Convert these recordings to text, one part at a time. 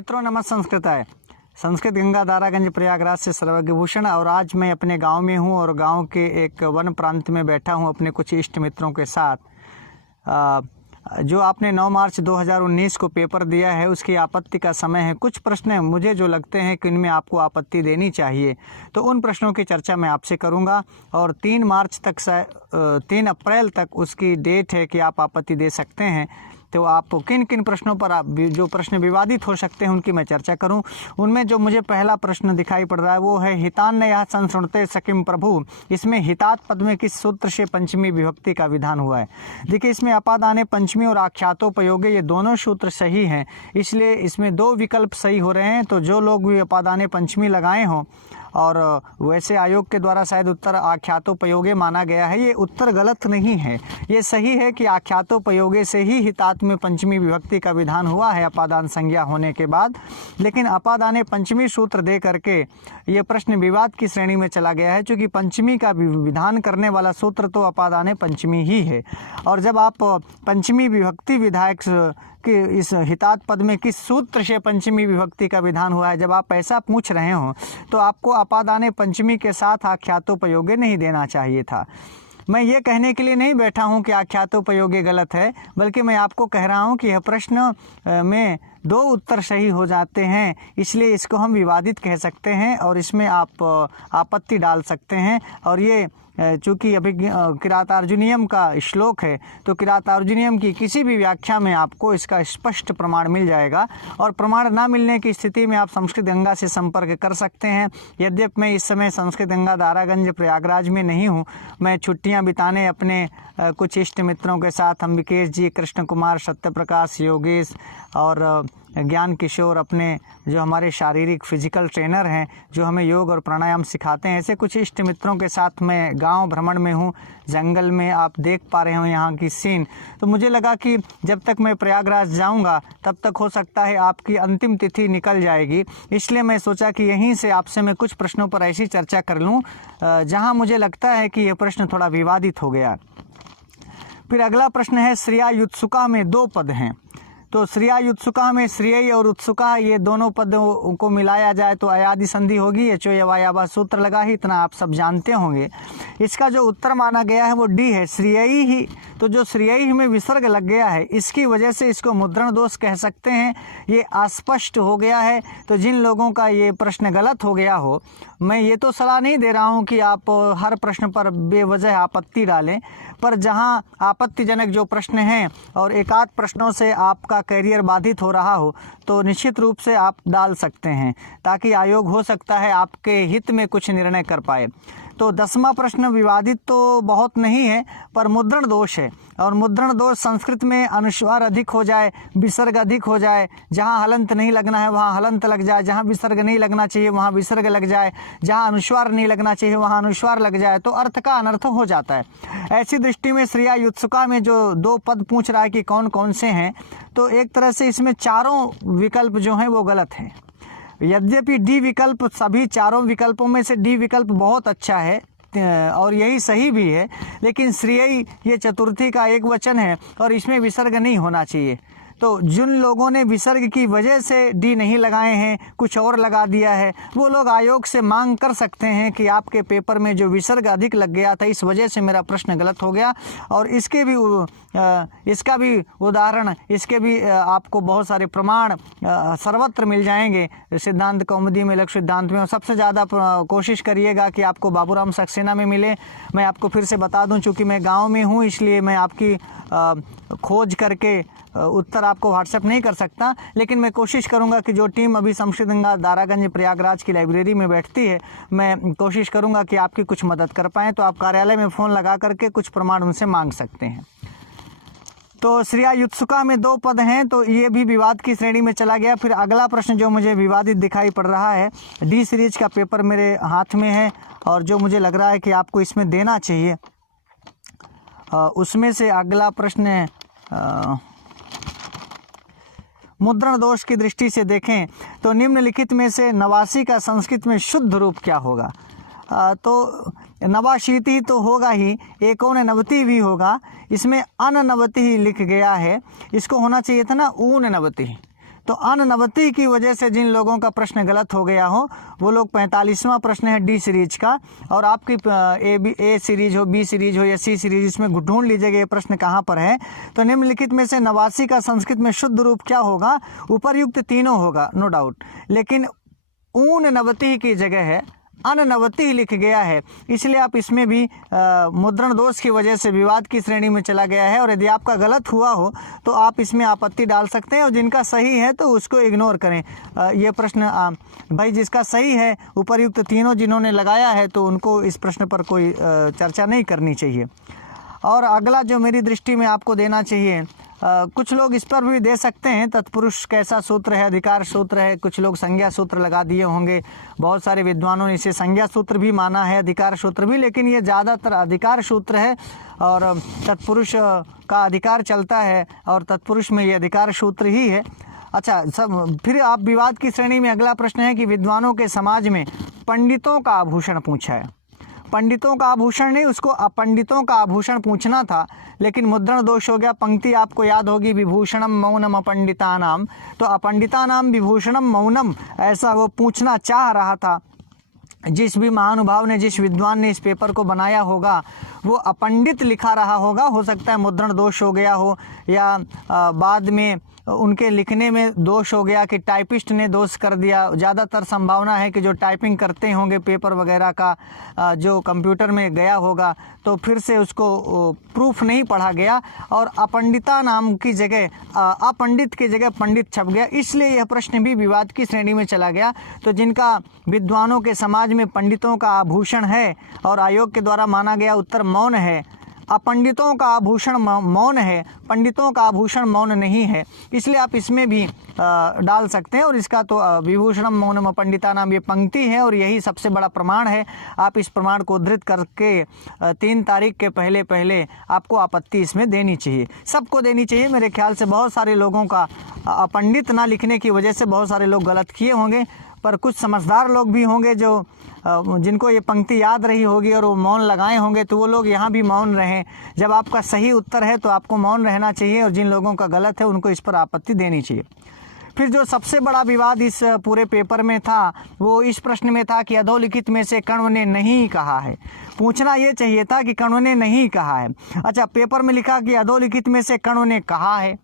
मित्रों नमः संस्कृताय। संस्कृत गंगा दारागंज प्रयागराज से सर्वज्ञ भूषण। और आज मैं अपने गांव में हूं और गांव के एक वन प्रांत में बैठा हूं अपने कुछ इष्ट मित्रों के साथ। जो आपने 9 मार्च 2019 को पेपर दिया है उसकी आपत्ति का समय है। कुछ प्रश्न मुझे जो लगते हैं कि इनमें आपको आपत्ति देनी चाहिए, तो उन प्रश्नों की चर्चा मैं आपसे करूंगा। और 3 मार्च तक 3 अप्रैल तक उसकी डेट है कि आप आपत्ति दे सकते हैं। तो आप किन किन प्रश्नों पर जो प्रश्न विवादित हो सकते हैं उनकी मैं चर्चा करूं। उनमें जो मुझे पहला प्रश्न दिखाई पड़ रहा है वो है हितान्नयः संसृणुते सखिं प्रभु। इसमें हितात पद में किस सूत्र से पंचमी विभक्ति का विधान हुआ है? देखिए, इसमें अपादाने पंचमी और आख्यातोपयोगे ये दोनों सूत्र सही हैं, इसलिए इसमें 2 विकल्प सही हो रहे हैं। तो जो लोग भी अपादाने पंचमी लगाए हों, और वैसे आयोग के द्वारा शायद उत्तर आख्यातोपयोगे माना गया है, ये उत्तर गलत नहीं है। ये सही है कि आख्यातोपयोगे से ही हितात में पंचमी विभक्ति का विधान हुआ है अपादान संज्ञा होने के बाद। लेकिन अपादाने पंचमी सूत्र दे करके ये प्रश्न विवाद की श्रेणी में चला गया है, क्योंकि पंचमी का विधान करने वाला सूत्र तो अपादाने पंचमी ही है। और जब आप पंचमी विभक्ति विधायक कि इस हितात पद में किस सूत्र से पंचमी विभक्ति का विधान हुआ है, जब आप ऐसा पूछ रहे हो तो आपको अपादाने पंचमी के साथ आख्यातोपयोगे नहीं देना चाहिए था। मैं ये कहने के लिए नहीं बैठा हूँ कि आख्यातोपयोगे गलत है, बल्कि मैं आपको कह रहा हूँ कि यह प्रश्न में 2 उत्तर सही हो जाते हैं, इसलिए इसको हम विवादित कह सकते हैं और इसमें आप आपत्ति डाल सकते हैं। और ये चूँकि अभी किरातार्जुनीयम का श्लोक है, तो किरातार्जुनीयम की किसी भी व्याख्या में आपको इसका स्पष्ट प्रमाण मिल जाएगा। और प्रमाण ना मिलने की स्थिति में आप संस्कृत गंगा से संपर्क कर सकते हैं। यद्यपि मैं इस समय संस्कृत गंगा दारागंज प्रयागराज में नहीं हूँ, मैं छुट्टियाँ बिताने अपने कुछ इष्ट मित्रों के साथ अम्बिकेश जी, कृष्ण कुमार, सत्यप्रकाश, योगेश और ज्ञान किशोर, अपने जो हमारे शारीरिक फिजिकल ट्रेनर हैं जो हमें योग और प्राणायाम सिखाते हैं, ऐसे कुछ इष्ट मित्रों के साथ मैं गांव भ्रमण में हूं। जंगल में आप देख पा रहे हो यहाँ की सीन। तो मुझे लगा कि जब तक मैं प्रयागराज जाऊंगा तब तक हो सकता है आपकी अंतिम तिथि निकल जाएगी, इसलिए मैं सोचा कि यहीं से आपसे मैं कुछ प्रश्नों पर ऐसी चर्चा कर लूँ जहाँ मुझे लगता है कि यह प्रश्न थोड़ा विवादित हो गया। फिर अगला प्रश्न है, श्रिया युत्सुका में 2 पद हैं, तो श्रिया युत्सुका में श्रेय और उत्सुका ये दोनों पदों को मिलाया जाए तो अयादि संधि होगी। यचोयवायावा सूत्र लगा ही, इतना आप सब जानते होंगे। इसका जो उत्तर माना गया है वो डी है, श्रेयी ही। तो जो श्रेयी में विसर्ग लग गया है, इसकी वजह से इसको मुद्रण दोष कह सकते हैं। ये अस्पष्ट हो गया है। तो जिन लोगों का ये प्रश्न गलत हो गया हो, मैं ये तो सलाह नहीं दे रहा हूँ कि आप हर प्रश्न पर बेवजह आपत्ति डालें, पर जहाँ आपत्तिजनक जो प्रश्न हैं और एकाध प्रश्नों से आपका करियर बाधित हो रहा हो, तो निश्चित रूप से आप डाल सकते हैं, ताकि आयोग हो सकता है आपके हित में कुछ निर्णय कर पाए। तो 10वां प्रश्न विवादित तो बहुत नहीं है, पर मुद्रण दोष है। और मुद्रण दोष संस्कृत में अनुस्वार अधिक हो जाए, विसर्ग अधिक हो जाए, जहाँ हलंत नहीं लगना है वहाँ हलंत लग जाए, जहाँ विसर्ग नहीं लगना चाहिए वहाँ विसर्ग लग जाए, जहाँ अनुस्वार नहीं लगना चाहिए वहाँ अनुस्वार लग जाए, तो अर्थ का अनर्थ हो जाता है। ऐसी दृष्टि में श्रिया युत्सुका में जो 2 पद पूछ रहा है कि कौन कौन से हैं, तो एक तरह से इसमें चारों विकल्प जो हैं वो गलत हैं। यद्यपि डी विकल्प, सभी चारों विकल्पों में से डी विकल्प बहुत अच्छा है और यही सही भी है, लेकिन श्रेयी ये चतुर्थी का एक वचन है और इसमें विसर्ग नहीं होना चाहिए। तो जिन लोगों ने विसर्ग की वजह से डी नहीं लगाए हैं, कुछ और लगा दिया है, वो लोग आयोग से मांग कर सकते हैं कि आपके पेपर में जो विसर्ग अधिक लग गया था, इस वजह से मेरा प्रश्न गलत हो गया। और इसका भी उदाहरण, इसके भी आपको बहुत सारे प्रमाण सर्वत्र मिल जाएंगे, सिद्धांत कौमुदी में, लक्ष्य सिद्धांत में। और सबसे ज़्यादा कोशिश करिएगा कि आपको बाबूराम सक्सेना में मिले। मैं आपको फिर से बता दूं, चूँकि मैं गाँव में हूँ, इसलिए मैं आपकी खोज करके उत्तर आपको व्हाट्सएप नहीं कर सकता, लेकिन मैं कोशिश करूंगा कि जो टीम अभी संस्कृत गंगा दारागंज प्रयागराज की लाइब्रेरी में बैठती है, मैं कोशिश करूंगा कि आपकी कुछ मदद कर पाएँ। तो आप कार्यालय में फ़ोन लगा करके कुछ प्रमाण उनसे मांग सकते हैं। तो श्रिया युत्सुका में 2 पद हैं, तो ये भी विवाद की श्रेणी में चला गया। फिर अगला प्रश्न जो मुझे विवादित दिखाई पड़ रहा है, डी सीरीज का पेपर मेरे हाथ में है और जो मुझे लग रहा है कि आपको इसमें देना चाहिए, उसमें से अगला प्रश्न मुद्रण दोष की दृष्टि से देखें तो निम्नलिखित में से नवासी का संस्कृत में शुद्ध रूप क्या होगा? तो नवाशीति तो होगा ही, एकोन नवति भी होगा, इसमें अननवति ही लिख गया है, इसको होना चाहिए था ना ऊन नवति। तो अननवति की वजह से जिन लोगों का प्रश्न गलत हो गया हो वो लोग 45वां प्रश्न है डी सीरीज का, और आपकी ए सीरीज हो, बी सीरीज हो या सी सीरीज, इसमें ढूंढ लीजिएगा ये प्रश्न कहाँ पर है। तो निम्नलिखित में से नवासी का संस्कृत में शुद्ध रूप क्या होगा? उपर्युक्त तीनों होगा, नो डाउट, लेकिन ऊननवति की जगह है अननवति लिख गया है, इसलिए आप इसमें भी मुद्रण दोष की वजह से विवाद की श्रेणी में चला गया है। और यदि आपका गलत हुआ हो तो आप इसमें आपत्ति डाल सकते हैं, और जिनका सही है तो उसको इग्नोर करें। ये प्रश्न भाई जिसका सही है उपर्युक्त तीनों जिन्होंने लगाया है तो उनको इस प्रश्न पर कोई चर्चा नहीं करनी चाहिए। और अगला जो मेरी दृष्टि में आपको देना चाहिए, कुछ लोग इस पर भी दे सकते हैं, तत्पुरुष कैसा सूत्र है, अधिकार सूत्र है, कुछ लोग संज्ञा सूत्र लगा दिए होंगे। बहुत सारे विद्वानों ने इसे संज्ञा सूत्र भी माना है, अधिकार सूत्र भी, लेकिन ये ज़्यादातर अधिकार सूत्र है और तत्पुरुष का अधिकार चलता है और तत्पुरुष में ये अधिकार सूत्र ही है। अच्छा, सब फिर आप विवाद की श्रेणी में अगला प्रश्न है कि विद्वानों के समाज में पंडितों का आभूषण पूछा है। पंडितों का आभूषण नहीं, उसको अपंडितों का आभूषण पूछना था, लेकिन मुद्रण दोष हो गया। पंक्ति आपको याद होगी, विभूषणम मौनम अपंडितानाम, तो अपंडितानाम विभूषणम मौनम ऐसा वो पूछना चाह रहा था। जिस भी महानुभाव ने, जिस विद्वान ने इस पेपर को बनाया होगा वो अपंडित लिखा रहा होगा, हो सकता है मुद्रण दोष हो गया हो या बाद में उनके लिखने में दोष हो गया कि टाइपिस्ट ने दोष कर दिया। ज़्यादातर संभावना है कि जो टाइपिंग करते होंगे पेपर वगैरह का जो कंप्यूटर में गया होगा तो फिर से उसको प्रूफ नहीं पढ़ा गया और अपंडिता नाम की जगह अपंडित की जगह पंडित छप गया, इसलिए यह प्रश्न भी विवाद की श्रेणी में चला गया। तो जिनका विद्वानों के समाज में पंडितों का आभूषण है और आयोग के द्वारा माना गया उत्तर मौन है, अपंडितों का आभूषण मौन है, पंडितों का आभूषण मौन नहीं है, इसलिए आप इसमें भी डाल सकते हैं। और इसका तो विभूषणम मौनम अपंडिता नाम ये पंक्ति है और यही सबसे बड़ा प्रमाण है। आप इस प्रमाण को उद्धृत करके 3 तारीख के पहले पहले आपको आपत्ति इसमें देनी चाहिए, सबको देनी चाहिए। मेरे ख्याल से बहुत सारे लोगों का अपंडित ना लिखने की वजह से बहुत सारे लोग गलत किए होंगे, पर कुछ समझदार लोग भी होंगे जो जिनको ये पंक्ति याद रही होगी और वो मौन लगाए होंगे, तो वो लोग यहाँ भी मौन रहें। जब आपका सही उत्तर है तो आपको मौन रहना चाहिए और जिन लोगों का गलत है उनको इस पर आपत्ति देनी चाहिए। फिर जो सबसे बड़ा विवाद इस पूरे पेपर में था वो इस प्रश्न में था कि अधोलिखित में से कण्व ने नहीं कहा है। पूछना ये चाहिए था कि कण्व ने नहीं कहा है। अच्छा, पेपर में लिखा कि अधोलिखित में से कण्व ने कहा है,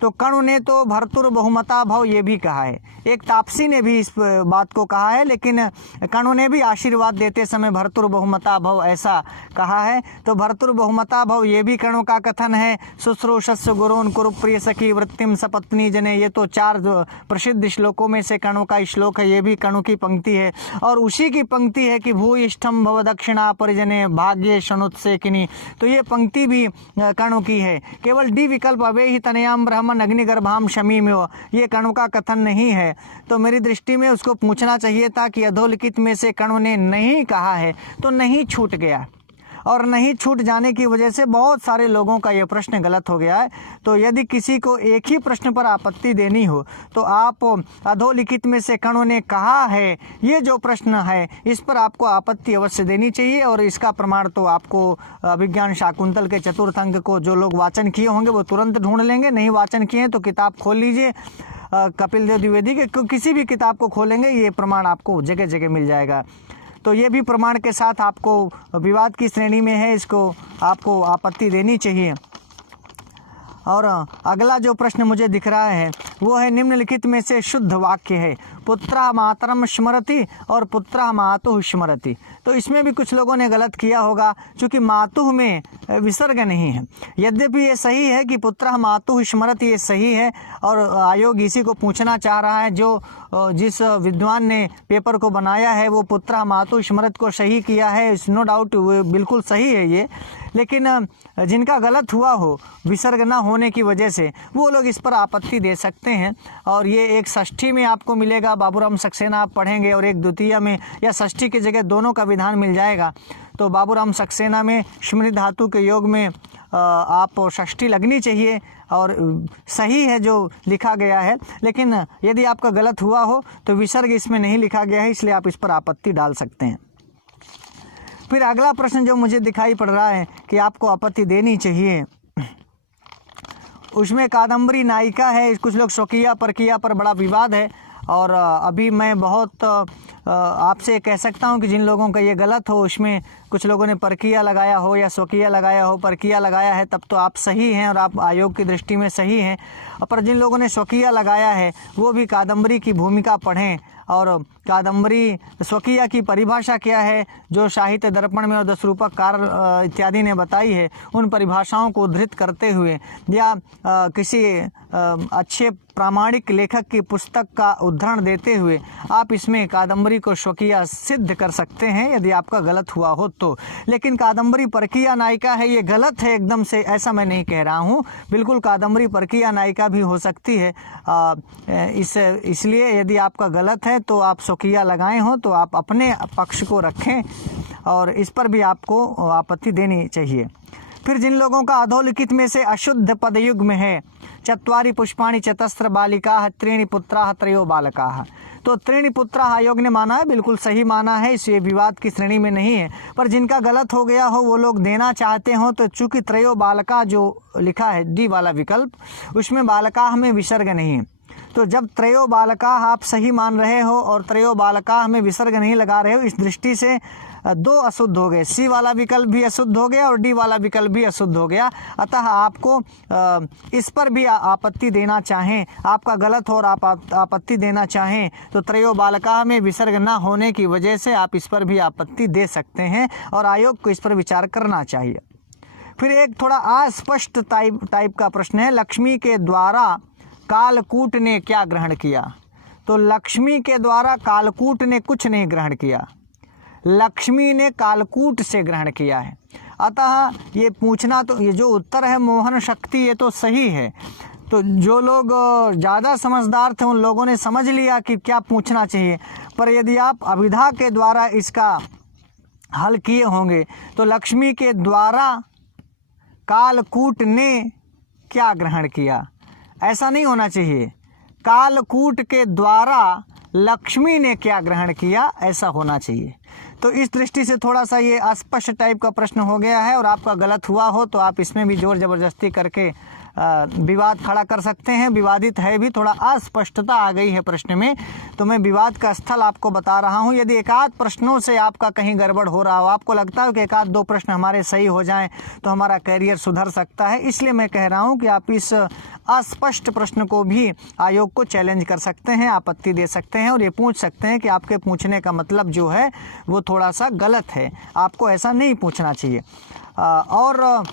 तो कण्व ने तो भर्तुर बहुमता भव ये भी कहा है, एक तापसी ने भी इस बात को कहा है, लेकिन कण्व ने भी आशीर्वाद देते समय भर्तुर बहुमता भव ऐसा कहा है। तो भर्तुर बहुमता भव ये भी कण्व का कथन है। शुश्रूषस्व गुरून् कुरु प्रिय सखी वृत्तिम सपत्नी जने, ये तो 4 प्रसिद्ध श्लोकों में से कण्व का श्लोक है, ये भी कण्व की पंक्ति है। और उसी की पंक्ति है कि भूयिष्ठम भव दक्षिणा परिजने भाग्ये शनुत्सेकिनी, तो ये पंक्ति भी कण्व की है। केवल डी विकल्प अवे ही तनयाम ब्रह्मन अग्निगर्भाम शमीम्यो, ये कण्व का कथन नहीं है। तो मेरी दृष्टि में उसको पूछना चाहिए था कि अधोलिखित में से कण्व ने नहीं कहा है, तो नहीं छूट गया और नहीं छूट जाने की वजह से बहुत सारे लोगों का यह प्रश्न गलत हो गया है। तो यदि किसी को एक ही प्रश्न पर आपत्ति देनी हो तो आप अधोलिखित में से कण्व ने कहा है, ये जो प्रश्न है इस पर आपको आपत्ति अवश्य देनी चाहिए। और इसका प्रमाण तो आपको अभिज्ञान शाकुंतल के चतुर्थ अंक को जो लोग वाचन किए होंगे वो तुरंत ढूंढ लेंगे, नहीं वाचन किए हैं तो किताब खोल लीजिए, कपिल देव द्विवेदी के किसी भी किताब को खोलेंगे ये प्रमाण आपको जगह जगह मिल जाएगा। तो ये भी प्रमाण के साथ आपको विवाद की श्रेणी में है, इसको आपको आपत्ति देनी चाहिए। और अगला जो प्रश्न मुझे दिख रहा है वो है निम्नलिखित में से शुद्ध वाक्य है, पुत्रः मातरम स्मरति और पुत्रः मातुः स्मरति। तो इसमें भी कुछ लोगों ने गलत किया होगा, क्योंकि मातुः में विसर्ग नहीं है। यद्यपि ये सही है कि पुत्रः मातुः स्मरति, ये सही है और आयोग इसी को पूछना चाह रहा है। जो जिस विद्वान ने पेपर को बनाया है वो पुत्रः मातुः स्मरत को सही किया है, नो डाउट बिल्कुल सही है ये। लेकिन जिनका गलत हुआ हो विसर्ग न होने की वजह से वो लोग इस पर आपत्ति दे सकते हैं। और ये एक षष्ठी में आपको मिलेगा, बाबूराम सक्सेना आप पढ़ेंगे, और एक द्वितीय में या षष्ठी की जगह दोनों का विधान मिल जाएगा। तो बाबूराम सक्सेना में स्मृति धातु के योग में आप षष्ठी लगनी चाहिए और सही है जो लिखा गया है। लेकिन यदि आपका गलत हुआ हो तो विसर्ग इसमें नहीं लिखा गया है, इसलिए आप इस पर आपत्ति डाल सकते हैं। फिर अगला प्रश्न जो मुझे दिखाई पड़ रहा है कि आपको आपत्ति देनी चाहिए उसमें कादम्बरी नायिका है। कुछ लोग स्वकीय परकीय पर बड़ा विवाद है, और अभी मैं बहुत आपसे कह सकता हूं कि जिन लोगों का ये गलत हो, उसमें कुछ लोगों ने परकीय लगाया हो या स्वकीय लगाया हो। परकीय लगाया है तब तो आप सही हैं और आप आयोग की दृष्टि में सही हैं, पर जिन लोगों ने स्वकीय लगाया है वो भी कादम्बरी की भूमिका पढ़ें। और कादम्बरी स्वकीय की परिभाषा क्या है, जो साहित्य दर्पण में और 10 रूपक कार इत्यादि ने बताई है, उन परिभाषाओं को उद्धृत करते हुए या किसी अच्छे प्रामाणिक लेखक की पुस्तक का उद्धरण देते हुए आप इसमें कादम्बरी को स्वकीय सिद्ध कर सकते हैं, यदि आपका गलत हुआ हो तो। लेकिन कादम्बरी परकीय नायिका है, ये गलत है एकदम से, ऐसा मैं नहीं कह रहा हूँ। बिल्कुल कादम्बरी परकीय नायिका भी हो सकती है। इसलिए यदि आपका गलत है तो आप स्वकीय लगाए हो तो आप अपने पक्ष को रखें, और इस पर भी आपको आपत्ति देनी चाहिए। फिर जिन लोगों का अधोलिखित में से अशुद्ध पदयुग में है, चत्वारि पुष्पाणि चतस्र बालिका त्रीणि पुत्रा त्रयो बालका, तो त्रीणि पुत्रा आयोग ने माना है, बिल्कुल सही माना है, इसे विवाद की श्रेणी में नहीं है। पर जिनका गलत हो गया हो वो लोग देना चाहते हो, तो चूंकि त्रयो बालका जो लिखा है डी वाला विकल्प, उसमें बालका में विसर्ग नहीं है। तो जब त्रयो बालका आप सही मान रहे हो और त्रयो बालका में विसर्ग नहीं लगा रहे हो, इस दृष्टि से 2 अशुद्ध हो गए। सी वाला विकल्प भी अशुद्ध हो गया और डी वाला विकल्प भी अशुद्ध हो गया। अतः आपको इस पर भी आपत्ति देना चाहें, आपका गलत हो और आप आपत्ति देना चाहें तो त्रयो बालका में विसर्ग न होने की वजह से आप इस पर भी आपत्ति दे सकते हैं, और आयोग को इस पर विचार करना चाहिए। फिर एक थोड़ा अस्पष्ट टाइप का प्रश्न है, लक्ष्मी के द्वारा कालकूट ने क्या ग्रहण किया? तो लक्ष्मी के द्वारा कालकूट ने कुछ नहीं ग्रहण किया, लक्ष्मी ने कालकूट से ग्रहण किया है। अतः ये पूछना, तो ये जो उत्तर है मोहन शक्ति, ये तो सही है। तो जो लोग ज़्यादा समझदार थे उन लोगों ने समझ लिया कि क्या पूछना चाहिए। पर यदि आप अभिधा के द्वारा इसका हल किए होंगे तो लक्ष्मी के द्वारा कालकूट ने क्या ग्रहण किया, ऐसा नहीं होना चाहिए। कालकूट के द्वारा लक्ष्मी ने क्या ग्रहण किया, ऐसा होना चाहिए। तो इस दृष्टि से थोड़ा सा ये अस्पष्ट टाइप का प्रश्न हो गया है, और आपका गलत हुआ हो तो आप इसमें भी जोर ज़बरदस्ती करके विवाद खड़ा कर सकते हैं। विवादित है भी, थोड़ा अस्पष्टता आ गई है प्रश्न में, तो मैं विवाद का स्थल आपको बता रहा हूं। यदि एक आध प्रश्नों से आपका कहीं गड़बड़ हो रहा हो, आपको लगता है कि एक आध 2 प्रश्न हमारे सही हो जाएं तो हमारा कैरियर सुधर सकता है, इसलिए मैं कह रहा हूं कि आप इस अस्पष्ट प्रश्न को भी आयोग को चैलेंज कर सकते हैं, आपत्ति दे सकते हैं और ये पूछ सकते हैं कि आपके पूछने का मतलब जो है वो थोड़ा सा गलत है, आपको ऐसा नहीं पूछना चाहिए। और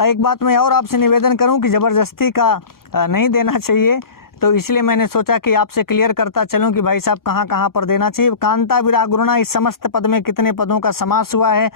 एक बात मैं और आपसे निवेदन करूं कि ज़बरदस्ती का नहीं देना चाहिए, तो इसलिए मैंने सोचा कि आपसे क्लियर करता चलूं कि भाई साहब कहाँ कहाँ पर देना चाहिए। कांता विराग गुरुणा, इस समस्त पद में कितने पदों का समास हुआ है,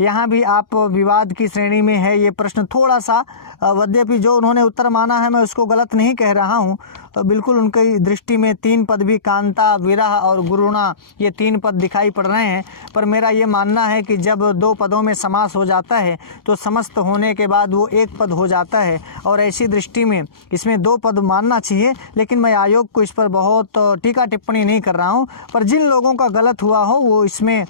यहाँ भी आप विवाद की श्रेणी में है ये प्रश्न थोड़ा सा। यद्यपि जो उन्होंने उत्तर माना है मैं उसको गलत नहीं कह रहा हूँ, बिल्कुल उनकी दृष्टि में 3 पद भी कांता, विरह और गुरुणा, ये 3 पद दिखाई पड़ रहे हैं। पर मेरा ये मानना है कि जब 2 पदों में समास हो जाता है तो समस्त होने के बाद वो 1 पद हो जाता है, और ऐसी दृष्टि में इसमें 2 पद मानना चाहिए। लेकिन मैं आयोग को इस पर बहुत टीका टिप्पणी नहीं कर रहा हूँ, पर जिन लोगों का गलत हुआ हो वो इसमें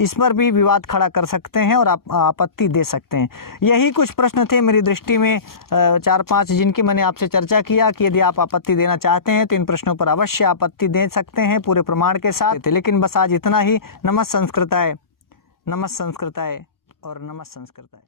इस पर भी विवाद खड़ा कर सकते हैं और आप आपत्ति दे सकते हैं। यही कुछ प्रश्न थे मेरी दृष्टि में 4-5 जिनकी मैंने आपसे चर्चा किया कि यदि आप आपत्ति देना चाहते हैं तो इन प्रश्नों पर अवश्य आपत्ति दे सकते हैं पूरे प्रमाण के साथ। लेकिन बस आज इतना ही। नमः संस्कृताय, नमः संस्कृताय और नमः संस्कृताय।